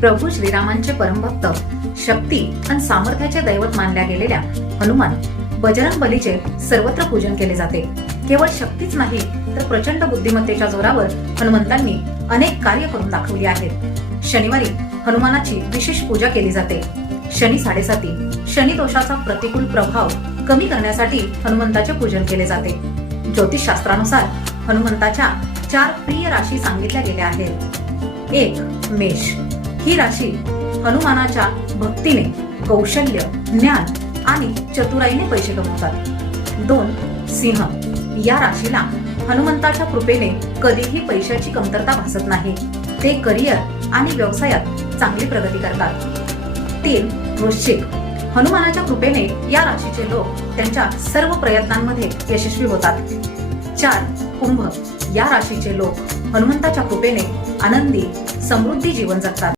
प्रभू श्रीरामांचे परमभक्त, शक्ती आणि सामर्थ्याचे दैवत मानल्या गेलेल्या हनुमान बजरंग बलीचे सर्वत्र पूजन केले जाते. केवळ शक्तीच नाही तर प्रचंड बुद्धिमत्तेच्या जोरावर हनुमंतांनी अनेक कार्य करून दाखवली आहेत. शनिवारी हनुमानाची विशेष पूजा केली जाते. शनी 7.5 शनी दोषाचा प्रतिकूल प्रभाव कमी करण्यासाठी हनुमंताचे पूजन केले जाते. ज्योतिषशास्त्रानुसार हनुमंताच्या 4 प्रिय राशी सांगितल्या गेल्या आहेत. 1. मेष. ही राशी हनुमानाच्या भक्तीने, कौशल्य, ज्ञान आणि चतुराईने पैसे कमवतात. 2. सिंह. या राशीला हनुमंताच्या कृपेने कधीही पैशाची कमतरता भासत नाही. ते करिअर आणि व्यवसायात चांगली प्रगती करतात. 3. वृश्चिक. हनुमानाच्या कृपेने या राशीचे लोक त्यांच्या सर्व प्रयत्नांमध्ये यशस्वी होतात. 4. कुंभ. या राशीचे लोक हनुमंताच्या कृपेने आनंदी, समृद्धी जीवन जगतात.